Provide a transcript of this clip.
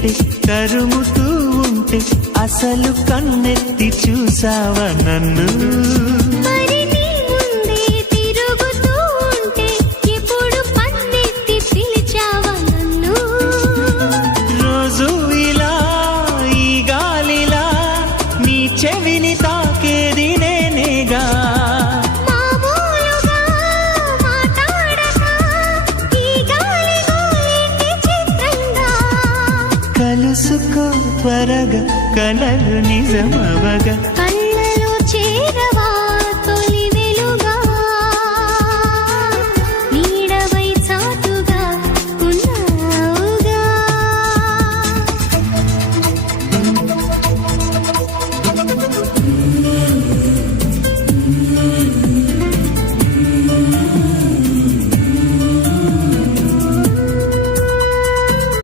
ఉంటే తరుముతూ ఉంటే అసలు కన్నెత్తి చూసావా నన్ను చెవిని తాకేది నేనేగా కలుసుకో త్వరగా కలలు నిజమవగా